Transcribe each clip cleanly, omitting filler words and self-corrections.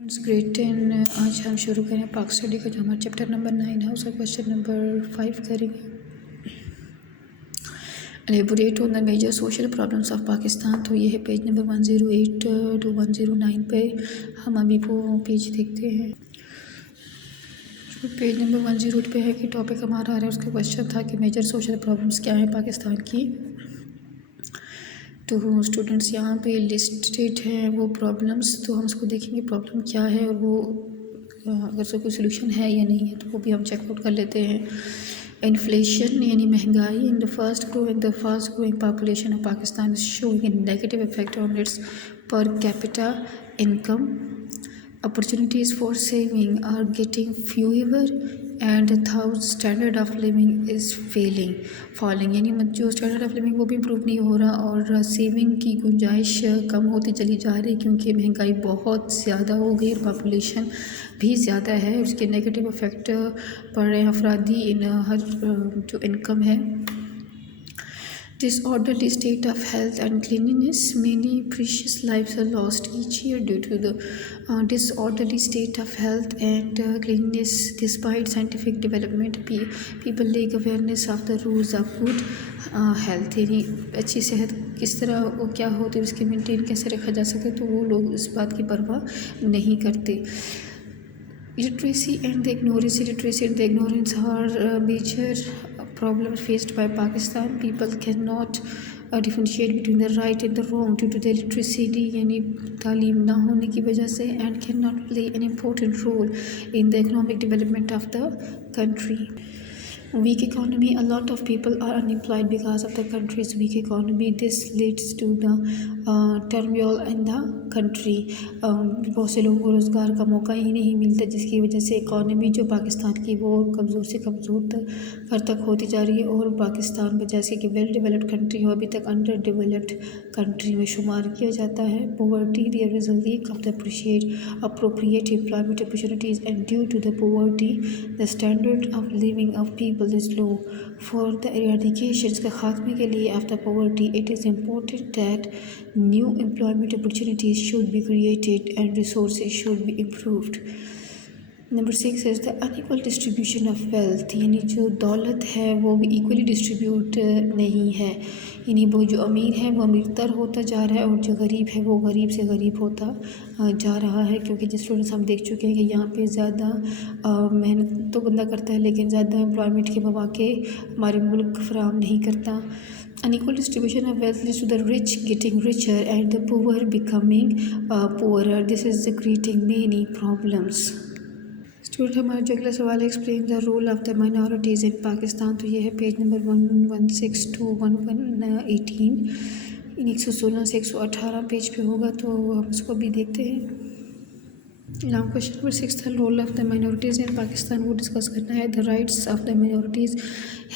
It's grade 10। आज हम शुरू करें पाक स्टडी का, जो हमारा चैप्टर नंबर 9 है, उसका क्वेश्चन नंबर 5 करेंगे। Elaborate on the major social problems of Pakistan. तो ये है पेज नंबर 108 टू 109 पे। हम अभी वो पेज देखते हैं जो पेज नंबर 108 पे है कि टॉपिक हमारा आ रहा है। उसका क्वेश्चन था कि मेजर सोशल प्रॉब्लम्स क्या हैं पाकिस्तान की। तो स्टूडेंट्स यहाँ पे लिस्टेड हैं वो प्रॉब्लम्स, तो हम उसको देखेंगे प्रॉब्लम क्या है और वो अगर उसका कोई सोल्यूशन है या नहीं है तो वो भी हम चेकआउट कर लेते हैं। इन्फ्लेशन यानी महंगाई in the fast growing population of Pakistan is showing A negative effect on it's per capita income. Opportunities for saving are getting fewer and the standard of living is falling यानी जो standard of living वो भी improve नहीं हो रहा और saving की गुंजाइश कम होती चली जा रही, क्योंकि महंगाई बहुत ज़्यादा हो गई और पॉपुलेशन भी ज़्यादा है। उसके नेगेटिव इफ़ेक्ट पड़ रहे हैं अफरादी इन हर जो इनकम है। Disorderly state of health and cleanliness. Many precious lives are lost each year due to the disorderly state of health and cleanliness. Despite scientific development, people lack awareness of the rules of good health. यानी अच्छी सेहत किस तरह वो क्या होती है, उसके मेंटेन कैसे रखा जा सके, तो वो लोग इस बात की परवाह नहीं करते। Literacy and the ignorance are major problems faced by Pakistan. People cannot differentiate between the right and the wrong due to their literacy यानी तालीम ना होने की वजह से, and cannot play an important role in the economic development of the country. Weak economy. A lot of people are unemployed because of the country's weak economy. This leads to the turmoil in the country. बहुत से लोगों को रोज़गार का मौका ही नहीं मिलता, जिसकी वजह से इकॉनमी जो पाकिस्तान की वो कमज़ोर से कमज़ोर तक होती जा रही है और पाकिस्तान जैसे कि वेल डेवलप्ड कंट्री हो अभी तक अंडर डेवलप्ड कंट्री में शुमार किया जाता है। Poverty. There is a lack of the appropriate employment opportunities, and due to the poverty the standard of living of people is low. For the eradication के खात्मे के लिए of the poverty, it is important that new employment opportunities should be created and resources should be improved. Number 6 है the unequal distribution of wealth, यानी जो दौलत है वो भी इक्वली डिस्ट्रीब्यूट नहीं है, यानी वो जो अमीर है वो अमीरतर होता जा रहा है और जो गरीब है वो गरीब से गरीब होता जा रहा है। क्योंकि जिस स्टूडेंट्स हम देख चुके हैं कि यहाँ पे ज़्यादा मेहनत तो बंदा करता है लेकिन ज़्यादा एम्प्लॉयमेंट के मौके हमारे मुल्क फराहम नहीं करता। Unequal distribution of wealth leads to the rich getting richer and the poor becoming poorer. This is creating many problems. Student हमारा जो अगला सवाल है, explain the role of the minorities in Pakistan. तो ये है पेज नंबर 116 टू 118, इन 116 से 118 page पे होगा, तो हम उसको भी देखते हैं। नाउ क्वेश्चन नंबर 6 था role of the minorities in Pakistan, वो डिस्कस करना है। The rights of the minorities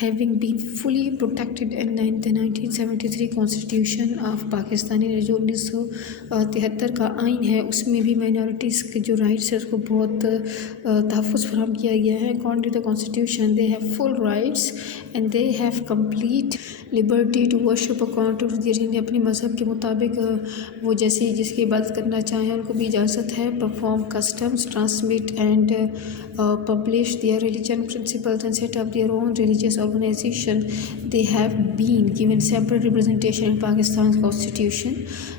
having been fully protected in the 1973 constitution of Pakistan, जो 1973 का आइन है उसमें भी माइनॉरिटीज़ के जो राइट्स है उसको बहुत तहफ़्फ़ुज़ फराहम किया गया है। According to the constitution they have full rights and they have complete liberty to worship according to their, अपने मज़हब के मुताबिक वो जैसे जिसकी इबादत करना चाहें उनको भी इजाज़त है। Perform customs, transmit and publish their religion principles and set up their own religious organization. They have been given separate representation in Pakistan's constitution.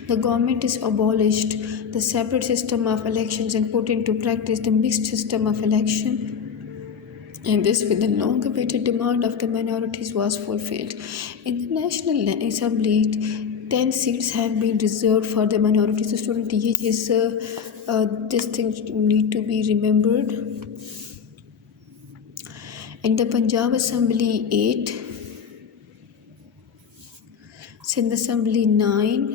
The government is abolished the separate system of elections and put into practice the mixed system of election. And this with the long-awaited demand of the minorities was fulfilled. In the National Assembly 10 seats have been reserved for the minorities. Student, ये चीज़ this thing need to be remembered. In the Punjab Assembly 8, Sindh Assembly 9,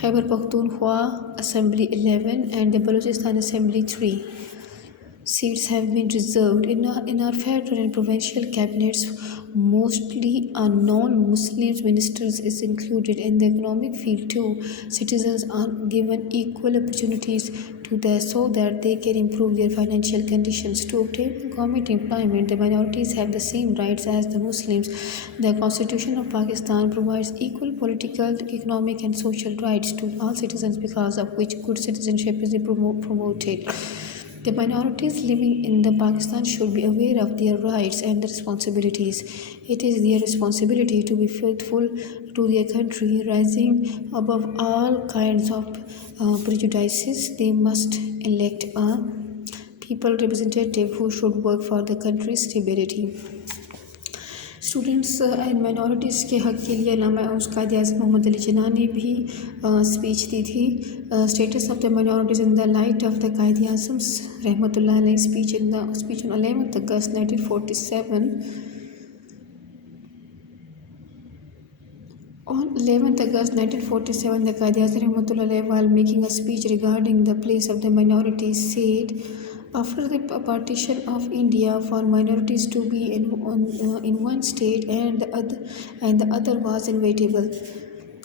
Khyber Pakhtunkhwa Assembly 11 and the Balochistan Assembly 3. Seats have been reserved in our federal and provincial cabinets. mostly non-Muslim ministers is included in the economic field too. Citizens are given equal opportunities to that so that they can improve their financial conditions. To obtain government employment, the minorities have the same rights as the Muslims. The Constitution of Pakistan provides equal political, economic and social rights to all citizens, because of which good citizenship is promoted. The minorities living in the Pakistan should be aware of their rights and responsibilities. It is their responsibility to be faithful to their country, rising above all kinds of prejudices. They must elect a people representative who should work for the country's stability. Students and minorities के हक़ के लिए अल्लामा कायद आज़म मोहम्मद अली जिन्ना ने भी speech दी थी. Status of the minorities in the light of the Quaid Azam रहमतुल्लाह अलैह speech on 11 August 1947. On 11th August 1947, the Qaid Azam Rahmatullah alayhi, while making a speech regarding the place of the minorities, said, after the partition of India, for minorities to be in one state and the other was inevitable.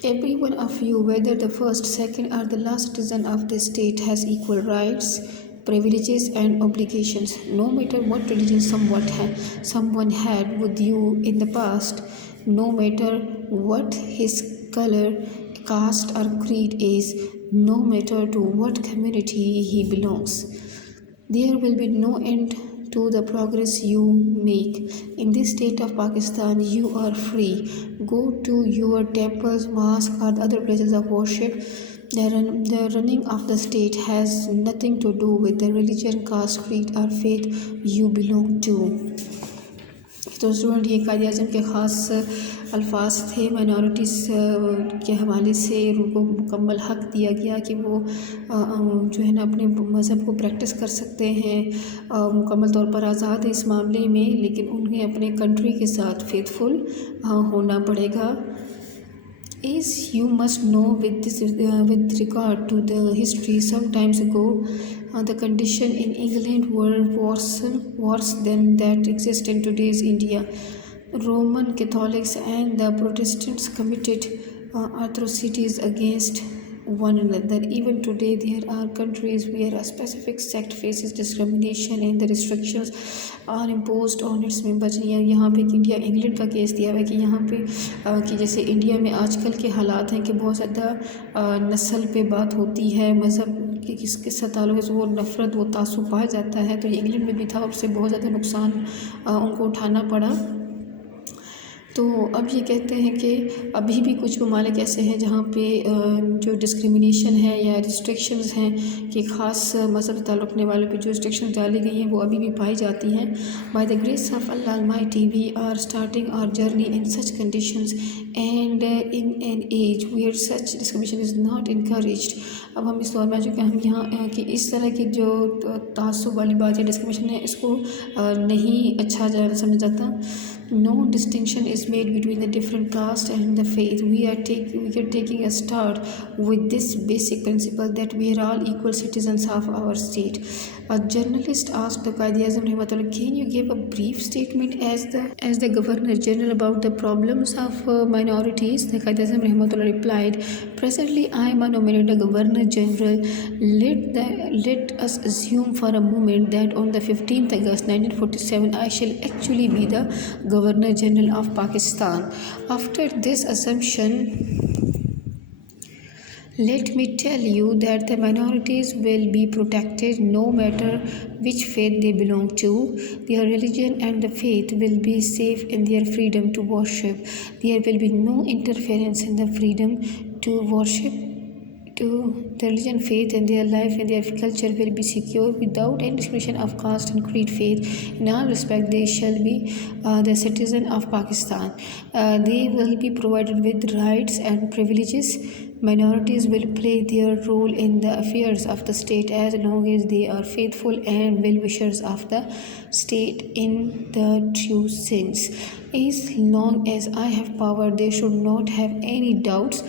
Every one of you, whether the first, second, or the last citizen of the state, has equal rights, privileges, and obligations, no matter what religion someone had with you in the past, no matter what his color, caste, or creed is, no matter to what community he belongs. There will be no end to the progress you make. In this state of Pakistan, you are free. Go to your temples, mosques, or other places of worship. The running of the state has nothing to do with the religion, caste, creed, or faith you belong to. तो student ये कायद आज़म के ख़ास अल्फाज थे. Minorities के हवाले से उनको मुकम्मल हक़ दिया गया कि वो जो है ना अपने मज़हब को प्रैक्टिस कर सकते हैं, मुकम्मल तौर पर आज़ाद है इस मामले में, लेकिन उन्हें अपने कंट्री के साथ फेथफुल होना पड़ेगा. As you must know, with regard to the history, some times ago, the condition in England were worse than that exist in today's India. Roman Catholics and the Protestants committed atrocities against one another. Even today, there are countries where a specific sect faces discrimination and the restrictions are imposed on its members. यहाँ पे India England का case दिया हुआ है कि यहाँ पे कि जैसे इंडिया में आजकल के हालात हैं कि बहुत ज़्यादा नस्ल पे बात होती है, मज़हब कि किसके साथ ताल्लुक़ है, वो नफ़रत, वो तासुब पाया जाता है. तो ये इंग्लैंड में भी था और उससे बहुत ज़्यादा नुकसान उनको उठाना पड़ा. तो अब ये कहते हैं कि अभी भी कुछ ममालिक ऐसे हैं जहाँ पे जो डिस्क्रिमिनेशन है या रिस्ट्रिक्शंस हैं कि ख़ास मज़हब ताल्लुक़ रखने वालों पे जो रिस्ट्रिक्शंस डाली गई हैं वो अभी भी पाई जाती हैं. By the grace of Allah almighty we are starting our journey in such conditions and in an age where such discrimination is not encouraged. अब हम इस दौर में आ चुके हैं, हम यहाँ कि इस तरह की जो तासुब वाली बात है, डिस्क्रिमिनेशन है, इसको नहीं अच्छा समझा जाता. No distinction is made between the different caste and the faith. We are taking a start with this basic principle that we are all equal citizens of our state. A journalist asked the Qaid Azam Rahmatullah, can you give a brief statement as the Governor General about the problems of minorities? The Qaid Azam Rahmatullah replied, presently I am nominated Governor General. Let us assume for a moment that on the 15th August 1947 I shall actually be the Governor General of Pakistan. After this assumption, let me tell you that the minorities will be protected no matter which faith they belong to. Their religion and the faith will be safe in their freedom to worship. There will be no interference in the freedom to worship. To the religion, faith, and their life and their culture will be secure without any discrimination of caste and creed, faith. In all respect, they shall be the citizen of Pakistan. They will be provided with rights and privileges. Minorities will play their role in the affairs of the state as long as they are faithful and well-wishers of the state in the true sense. As long as I have power, they should not have any doubts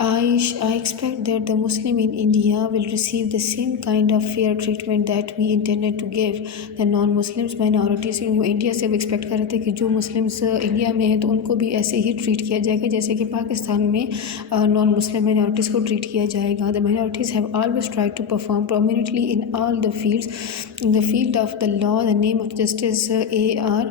I expect that the Muslim in India will receive the same kind of fair treatment that we intended to give the non-Muslims minorities. India से वो expect कर रहे थे कि जो Muslims India में हैं तो उनको भी ऐसे ही ट्रीट किया जाएगा जैसे कि पाकिस्तान में नॉन मुस्लिम माइनॉरिटीज़ को ट्रीट किया जाएगा. The minorities have always tried to perform prominently in all the fields. In the field of the law, the name of Justice A.R.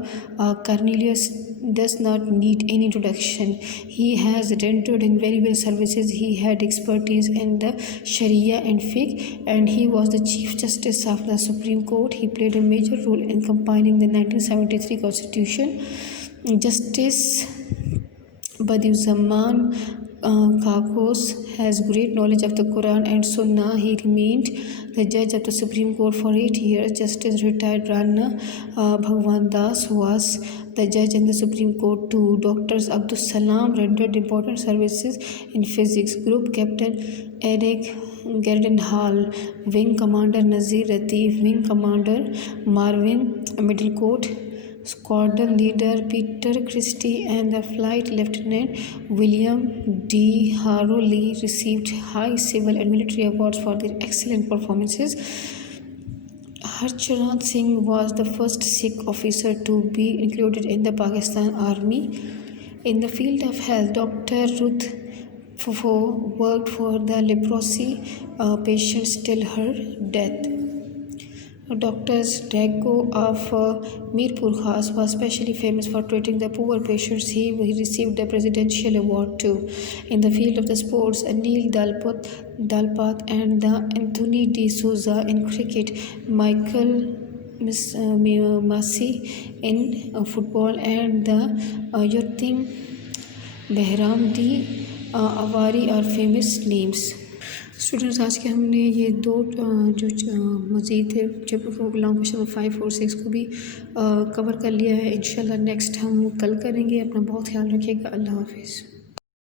Cornelius does not need any introduction. He has rendered invaluable services. He had expertise in the Sharia and Fiqh, and he was the Chief Justice of the Supreme Court. He played a major role in compiling the 1973 Constitution. Justice Badiuzzzaman Kakos has great knowledge of the Quran and Sunnah. He remained the judge of the Supreme Court for 8 years. Justice retired Rana Bhagwan Das was the judge in the Supreme Court too. Dr. Abdus Salam rendered important services in physics. Group Captain Eric Gardenhall, Wing Commander Nazir Latif, Wing Commander Marvin Middlecourt, Squadron Leader Peter Christie, and the Flight Lieutenant William D. Harrow Lee received high civil and military awards for their excellent performances. Harchandra Singh was the first Sikh officer to be included in the Pakistan Army. In the field of health, Dr. Ruth Fufo worked for the leprosy patients till her death. Dr. Drago of Mirpur Khas was especially famous for treating the poor patients. He received a presidential award too. In the field of the sports, Anil Dalpat and Anthony De Souza in cricket, Michael Massey in football, and the Yatim Behram D. Awari are famous names. Students आज के हमने ये दो जो मज़ीद है जब long question 5 और 6 को भी कवर कर लिया है. इंशाल्लाह नेक्स्ट हम कल करेंगे. अपना बहुत ख्याल रखिएगा. अल्लाह हाफिज़.